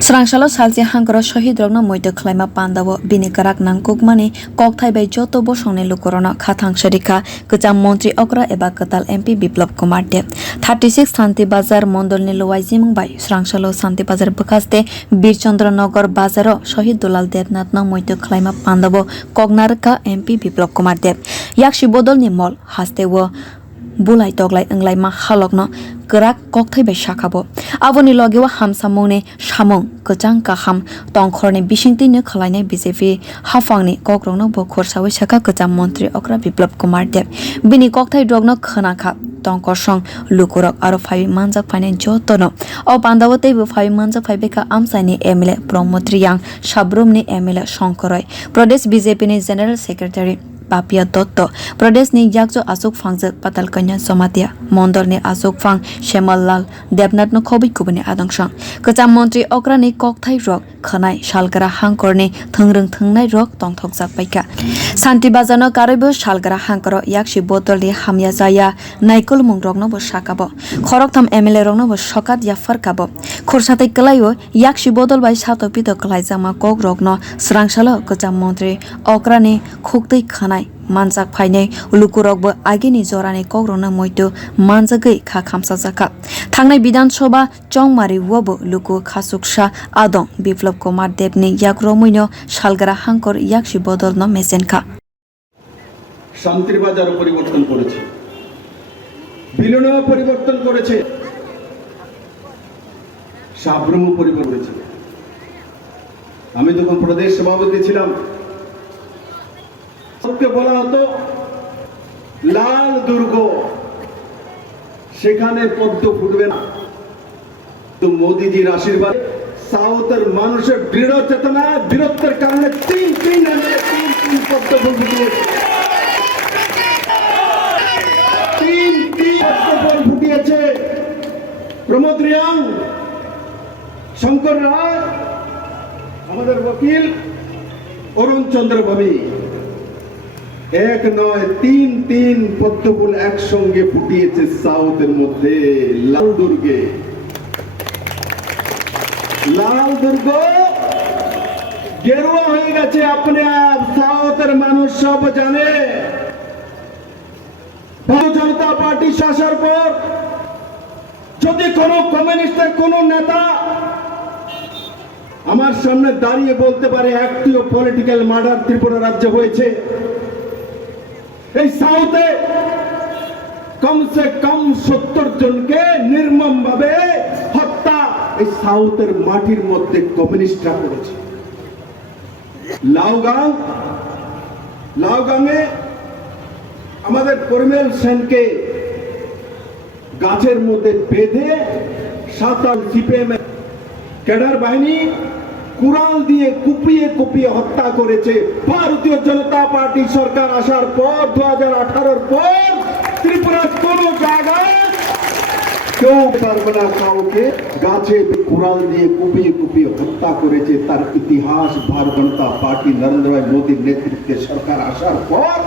Srangsalo salji hangkaro shahid rokno moito khlaima pandawo bini karak nangkukmani kokthai bai joto bosongni lukorona khathang sharika kecham montri okra eba ketal MP Biplop Kumar Deb 36 Santi Bazar Mondolni lowai jimung bai Srangsalo Santi Bazar bekaste Birchandra Nagar Bazaro shahid Dulal Debnath no moito khlaima pandawo kognarka MP Biplop Kumar Deb yakshi bodolni mol hastewo bulai toglai englai ma halokno kerak kokthai bai sakabo aboni logewa hamsamungni samung kechang kaham tongkhorni bisingtini khalainai BJP hafangni kokrokno bo khorsawi saka kecham montri okra Biplop Kumar Deb bini kokthai drogno khonakha tongkorsong lukurok aro phai manjak phaine jotono o pandawotei bo phai manjak phai beka amsaini MLA Promotri yang Sabrumni MLA Shonkoroi Pradesh BJP ni General Secretary Papia Dotto Pradesh ni Yakjo Asok Fangjak Patal Kanya Somatia Mondor ni Asok Fang Shemal Lal Debnath no khobi kubani adongshang kecham montri okra ni kokthai rok khanai salgara hangkor ni thangrung thangnai rok tongthok jakpaika Santi Bazar no karaibo salgara hangkor yakshi botol ni hamya jaya naikol mung rok no bo sakabo khorok tham MLA rok no bo sokat ya farkabo khorsatai kalaio yakshi botol bai satopito kalaijama kok rok no srangsalo kecham montri okra ni khoktei khanai manjak phaine lukurok bo agini jorani kogrona moito manjagai kha khamsa jaka thangnai Bidhan Sabha chongmari wobo luku khasuksa adong Biplop Kumar Deb ni yakromuino salgara hangkor yakshi bodol no mesenka শান্তির বাজার পরিবর্তন করেছে বিলনও পরিবর্তন করেছে সাবরুম পরিবর্তন করেছে আমি যখন প্রদেশ সভাপতি ছিলাম সবকে বলা হতো লাল দুর্গ সেখানে পদ্ম ফুটবে না তো মোদিজির আশীর্বাদ সাউথের মানুষের দৃঢ় চেতনা বীরত্বের কারণে তিন পদ্ম ফুল ফুটিয়েছে তিন ফুল ফুটিয়েছে প্রমোদ রিয়াং শঙ্কর রায় আমাদের ওকিল অরুণ চন্দ্র ভবি এক নয় তিন পদ্ম ফুল একসঙ্গে ফুটিয়েছে সাউথের মধ্যে লাল দুর্গ গেরুয়া হয়ে গেছে আপনি সাউথের মানুষ সব জানে ভারতীয় জনতা পার্টি শাসনের পর যদি কোনো কমিউনিস্টের কোনো নেতা আমার সামনে দাঁড়িয়ে বলতে পারে একটিও পলিটিক্যাল মার্ডার ত্রিপুরা রাজ্যে হয়েছে এই সাউথে কমসে কম 70 জনকে নির্মম ভাবে হত্যা এই সাউথের মাটির মধ্যে কমিউনিস্টরা করেছে লাউগাঙে আমাদের পরিমেল সেনকে গাছের মধ্যে বেঁধে 7 সিপিএম ক্যাডার বাহিনী কুড়াল দিয়ে কুপিয়ে হত্যা করেছে ভারতীয় জনতা পার্টি সরকার আসার পর 2018 পর ত্রিপুরার কোন জায়গায় কেউ পারবে না কাউকে গাছে কুড়াল দিয়ে কুপিয়ে হত্যা করেছে তার ইতিহাস ভারতীয় জনতা পার্টি নরেন্দ্র ভাই মোদীর নেতৃত্বে সরকার আসার পর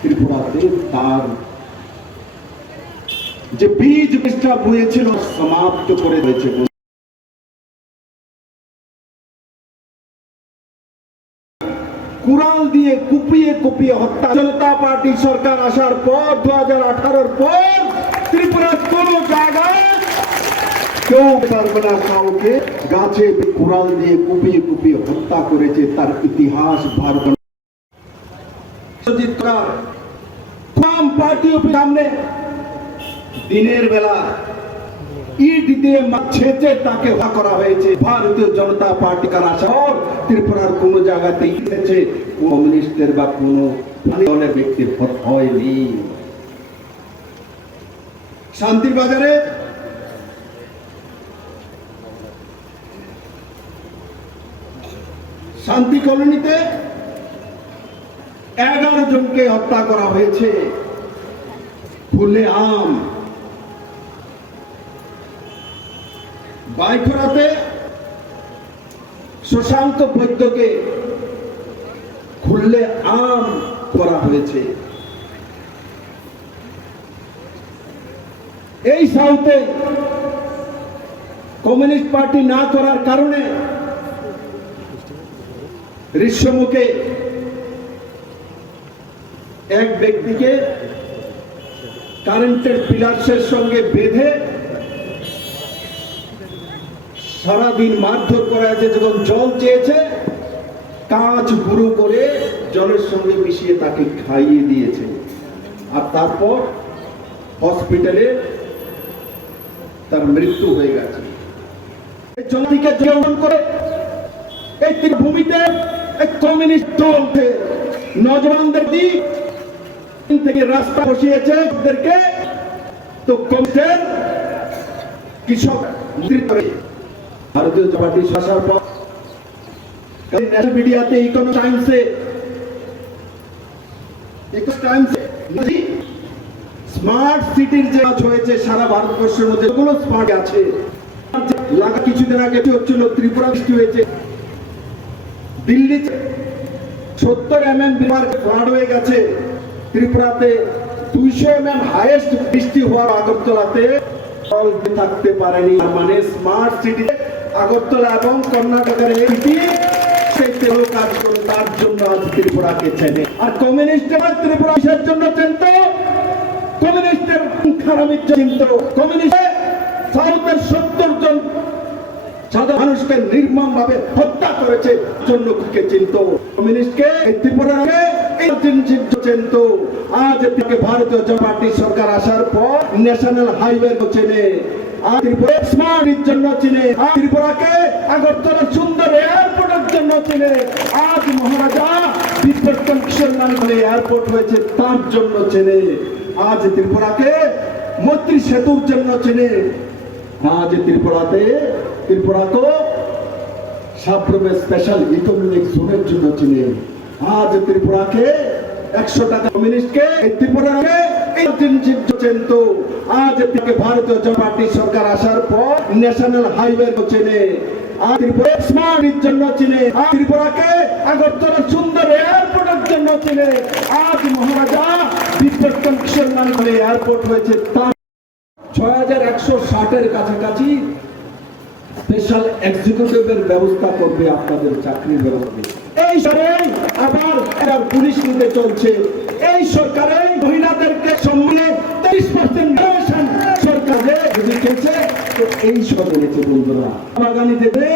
ত্রিপুরাতে তার যে বীজ বিষ্ঠা বয়েছিল সমাপ্ত করে দিয়েছে কুড়াল দিয়ে কুপিয়ে হত্যা জনতা পার্টি সরকার আসার পর 2018 পর ত্রিপুরার কোন জায়গায় কেউ পারবে না কাউকে গাছে কুড়াল দিয়ে কুপিয়ে হত্যা করেছে তার ইতিহাস ভারত পার্টি অফিস সামনে দিনের বেলা ইট দিয়ে ছেঁচে তাকে হত্যা করা হয়েছে ভারতীয় জনতা পার্টি কার আসার ত্রিপুরার কোন জায়গাতে এসেছে কমিউনিস্টের বা কোন দলের ব্যক্তির হয়নি শান্তির বাজারে শান্তি কলোনিতে 11 জনকে হত্যা করা হয়েছে ফুলে আম বাইখরাতে শশাঙ্ক বৈদ্যকে খুললে আম করা হয়েছে এই সাউথে কমিউনিস্ট পার্টি না করার কারণে ঋষ্যমুখে এক ব্যক্তিকে কারেন্টের পিলার্সের সঙ্গে বেঁধে সারাদিন মারধর করা হয়েছে। যখন জল চেয়েছে কাঁচ গুঁড়ো করে জলের সঙ্গে মিশিয়ে তাকে খাইয়ে দিয়েছে, আর তারপর হসপিটালে তার মৃত্যু হয়ে গেছে। এই জনতিকে জীবন করে এই ভূমিতে এক কমিউনিস্ট দল নজওয়ানদের থেকে রাস্তা বসিয়েছে ওদেরকে, তো কমিউনিস্টের কৃষক ভারতীয় জনতা পার্টি আসার পর ন্যাশনাল মিডিয়াতে ইকোনমিক টাইমসে স্মার্ট সিটির যে কাজ হয়েছে সারা ভারতবর্ষের মধ্যে যেগুলো স্মার্ট আছে, লাগা কিছুদিন আগে হচ্ছিল ত্রিপুরা বৃষ্টি হয়েছে, দিল্লিতে 70 mm ফ্লাড হয়ে গেছে, ত্রিপুরাতে 200 mm হাইয়েস্ট বৃষ্টি হওয়ার আগরতলাতে থাকতে পারেনি। মানে স্মার্ট সিটি আগরতলা এবং কর্ণাটকের এমপি সেই কাজ করে, তার জন্য আজ ত্রিপুরাকে চেনে। আর কমিউনিস্টরা ত্রিপুরা কিসের জন্য চিনত? কমিউনিস্টের খারামির চিন্ত। কমিউনিস্ট সাউথের 70 জন সাধারণ মানুষকে নির্মম ভাবে হত্যা করেছে জন্য কে চিন্ত। কমিউনিস্টকে ত্রিপুরাকে চিন্ত। আজ থেকে ভারতীয় জনতা পার্টি সরকার আসার পর ন্যাশনাল হাইওয়ে চেনে, ত্রিপুরা স্মার্টের জন্য চিনে, ত্রিপুরাকে আগরতলা সুন্দর এয়ারপোর্টের জন্য চিনে, আজ মহারাজা বিবর্তন কিশোর নামে এয়ারপোর্ট হয়েছে তার জন্য চেনে, আজ ত্রিপুরাকে মৈত্রী সেতুর জন্য চিনে, আজ ত্রিপুরাকে সাবরুমে স্পেশাল ইকোনমিক জোনের জন্য চিনে, আজ ত্রিপুরাকে 100 টাকা কমিউনিস্টকে ত্রিপুরাকে চিন্ত। আজ থেকে ভারতীয় জনতা পার্টি সরকার আসার পর ন্যাশনাল হাইওয়ে চেনে, ত্রিপুরা স্মার্টের জন্য চিনে, ত্রিপুরাকে আগরতলা সুন্দর এয়ারপোর্টের জন্য চিনে, আজ মহারাজা বিবর্তন কিশোর নামে এয়ারপোর্ট হয়েছে তার 6160-এর কাছাকাছি স্পেশাল এক্সিকিউটিভের ব্যবস্থা করবে, আপনাদের চাকরির ব্যবস্থা। এই সরকার আবার একটা পুলিশ নিতে চলছে। এই সরকারে মহিলাদেরকে সম্মানে 30% সরকারে যদি কেছে, তো এই সব বলেছে বন্ধুরা বাগানি দেবে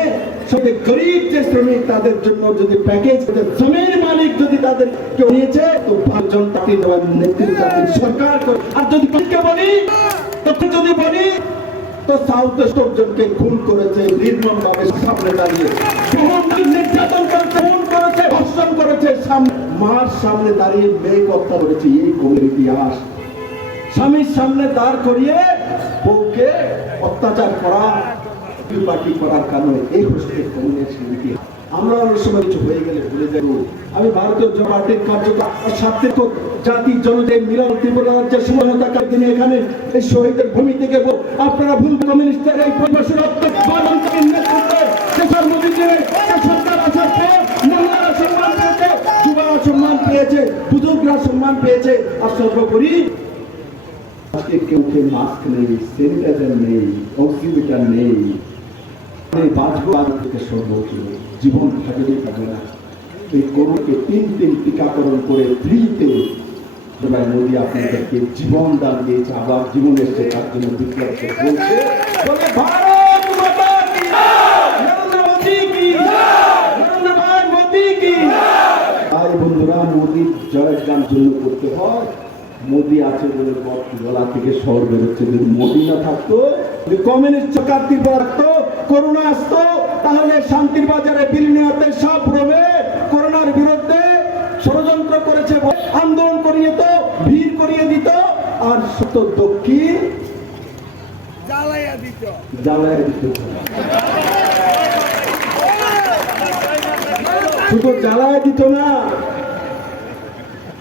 সবে গরিব যে শ্রমিক তাদের জন্য যদি প্যাকেজ জমির মালিক যদি তাদের কেউ নিয়েছে, তো ভারতীয় জনতা পার্টি নেতৃত্বাধীন সরকার করে। আর যদি বলি যদি বলি তো সাউথ জনকে খুন করেছে নির্মম ভাবে সামনে দাঁড়িয়ে, নির্যাতন করেছে, খুন করেছে, ধর্ষণ করেছে, মার সামনে দাঁড়িয়ে মেয়ে হত্যা করেছে। এই কোমের ইতিহাস স্বামীর সামনে দাঁড় করিয়ে বউকে অত্যাচার করা পার্টি করার কারণে এই হচ্ছে কমিউনিস্ট ইতিহাস। আমরা অনেক সময় কিছু হয়ে গেলে ভুলে যাব। আমি ভারতীয় জনতা পার্টির কার্যকর স্বার্থে জাতি জনতার মিলন ত্রিপুরা রাজ্যের সমন্বয়কার দিনে এখানে এই শহীদের ভূমি থেকে আপনারা ভুল কমিউনিস্টের এই পরিবেশের নেতৃত্বে সরকার আসার পর মহিলারা সম্মান পেয়েছে, যুবরা সম্মান পেয়েছে, বুজুর্গরা সম্মান পেয়েছে। আর সর্বোপরি আজকে কেউ মাস্ক নেই, স্যানিটাইজার নেই, অক্সিমিটার নেই, বাঁচবো থেকে সর্বোচ্চ জীবন থাকবে পাবে না। এই করোনাকে 3 টিকাকরণ করে ফ্রিতে মোদী আপনাদেরকে জীবন দান দিয়েছে, আবার জীবন এসছে তার জন্য বিপ্লব বলছে বলে ভারত মাতা কি নরেন্দ্র মোদী কি নরেন্দ্র ভাই মোদী কি। তাই বন্ধুরা মোদীর জয়গান জন্য করতে হয়। মোদী আছে বলে গলা থেকে স্বর বেরোচ্ছে। যদি মোদী না থাকতো, যদি কমিউনিস্ট সরকার থাকতো, করোনা আসতো, তাহলে শান্তির বাজারে বিলিনিয়াতের সব রোমে করোনার বিরুদ্ধে ষড়যন্ত্র করেছে, আন্দোলন করিয়ে তো ভিড় করিয়ে দিত, আর সত্য দক্ষিণ জ্বালাইয়া দিত। শুধু জ্বালাইয়া দিত না,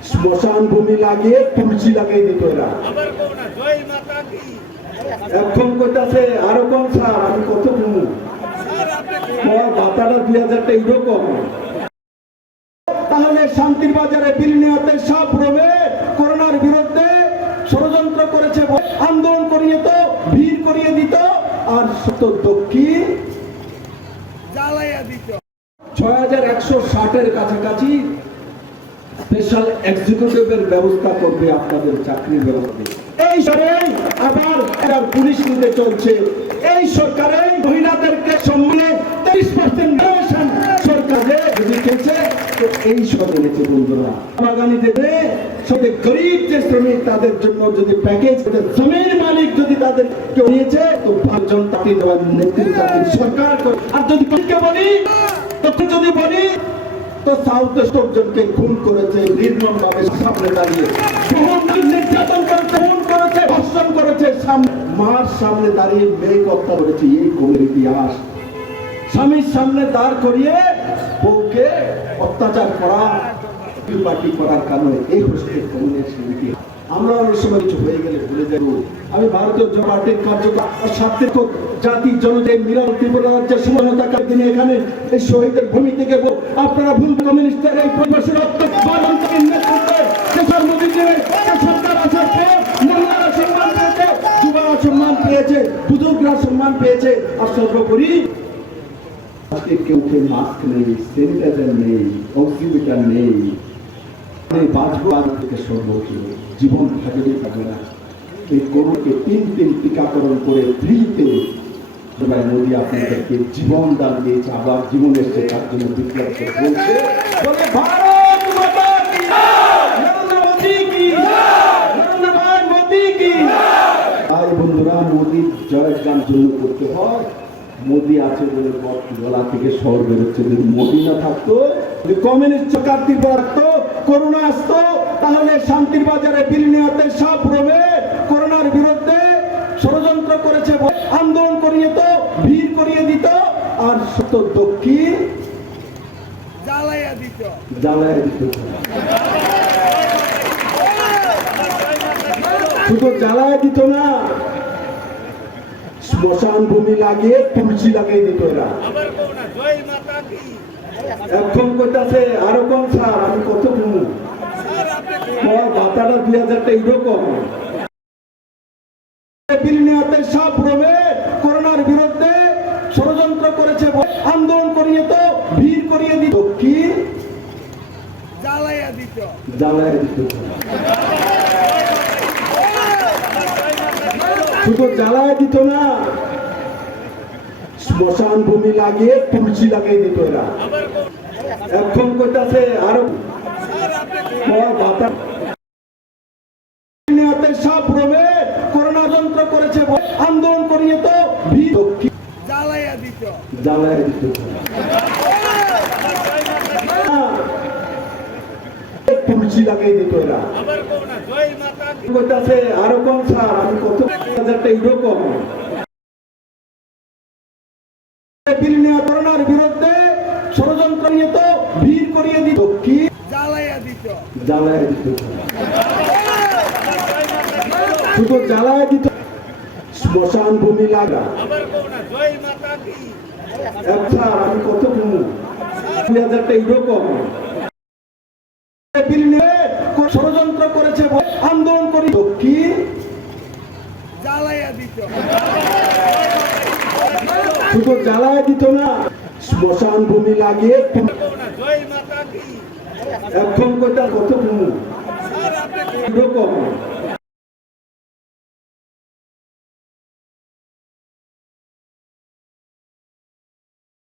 শ্মশান ভূমি লাগিয়ে তুলসী লাগিয়ে দিত এরা। এখন কোথাছে আরো কম স্যার, আমি কত কমু ভাতাটা 2000 টাকা এরকম। তাহলে শান্তির বাজারে বিলিনিয়াতের সব রোমে করোনার বিরুদ্ধে ষড়যন্ত্র করেছে, আন্দোলন করিয়ে তো ভিড় করিয়ে দিত, আর শত দক্ষিণ 6160-এর কাছাকাছি স্পেশাল এক্সিকিউটিভের ব্যবস্থা করবে আপনাদের চাকরির ব্যবস্থা। এই সরকারে আবার পুলিশ নিতে চলছে। এই সরকারে মহিলাদেরকে সম্মানে 30% সরকারে দিয়েছে। তো এই সব এনেছে বন্ধুরা, বাগানি দেবে সবে গরিব যে শ্রমিক তাদের জন্য যদি প্যাকেজ, জমির মালিক যদি তাদের কেউ নিয়েছে, তো জনতা দেওয়ার নেতৃত্ব সরকার। আর যদি বলি তখন যদি বলি তো সাউথ জনকে খুন করেছে নির্মম ভাবে, সামনে দাঁড়িয়ে নির্যাতন করেছে, খুন করেছে, ধর্ষণ করেছে, মার সামনে দাঁড়িয়ে মেয়ে হত্যা করেছে। এই কোনের ইতিহাস। স্বামীর সামনে দাঁড় করিয়ে বউকে অত্যাচার করা, পার্টি করার কারণে এই হচ্ছে কমিউনিস্ট ইতিহাস। আমরা অনেক সময় কিছু হয়ে গেলে ভুলে যাব। আমি ভারতীয় জনতা পার্টির কার্যকর স্বার্থের জাতি জনতায় মিলন ত্রিপুরা রাজ্যের স্বাধীনতাকার দিনে এখানে এই শহীদের ভূমি থেকে আপনারা ভুল কমিউনিস্টের এই পরিবেশের সরকার আসার পর মহিলারা সম্মান পেয়েছে, যুবরা সম্মান পেয়েছে, বুজুর্গরা সম্মান পেয়েছে। আর সর্বোপরি আজকে কেউ মাস্ক নেই, স্যানিটাইজার নেই, অক্সিমিটার নেই। বাঁচবো থেকে সর্বোচ্চ জীবন থাকবে থাকবে না। এই করোনাকে 3 টিকাকরণ করে ফ্রিতে মোদী আপনাদেরকে জীবন দান দিয়েছে, আবার জীবন এসছে, তার জন্য বিপ্লব বলছে বলে ভারত মাতা কি জয়, নরেন্দ্র মোদী কি জয়, নরেন্দ্র ভাই মোদী কি জয়। তাই বন্ধুরা, মোদীর জয়গান জন্য করতে হয়। মোদী আছে বলে গলা থেকে স্বর বেরোচ্ছে। যদি মোদী না থাকতো, যদি কমিউনিস্ট সরকার থাকতো, করোনা আসতো, তাহলে শান্তির বাজারে বিলিনিয়াতের সব রোমে করোনার বিরুদ্ধে ষড়যন্ত্র করেছে, আন্দোলন করিয়ে তো ভিড় করিয়ে দিত, আর শত দক্ষিণ জ্বালাইয়া দিত। শুধু জ্বালাইয়া দিত না, শ্মশান ভূমি লাগিয়ে তুলসী লাগিয়ে দিত এরা। এখন কোথাছে আরো কম স্যার, আমি কত ঘুমু ভাতাটা 2000 টাকা এরকম। সব রোমে করোনার বিরুদ্ধে ষড়যন্ত্র করেছে, আন্দোলন করিয়ে তো ভিড় করিয়ে দিত, দক্ষিণ জ্বালাইয়া দিত। শুধু জ্বালায় দিত না, শ্মশান ভূমি লাগিয়ে তুলসী লাগিয়ে দিত এরা। এখন কোথাছে আরো সব রোমে করোনা যন্ত্র করেছে, আন্দোলন করিয়ে তো ভিড়, দক্ষিণ জ্বালাইয়া দিত। তুলসী লাগিয়ে দিত এরা। কোথাছে আরো কম স্যার, আমি কত 1000 টাকা এরকম। করোনার বিরুদ্ধে ষড়যন্ত্র নিয়ে তো ভিড় করিয়ে দিত, দক্ষিণ জ্বালাইয়া দিত। শুধু জ্বালায় দিত, শ্মশান ভূমি লাগা। স্যার আমি কত ঘুমু 2000 টাকা এরকম। ষড়যন্ত্র করেছে, আন্দোলন করি, দক্ষিণ জ্বালাইয়া দিত। শুধু জ্বালায় দিত না, শ্মশান ভূমি লাগিয়ে এখন কত ঘুমু এরকম।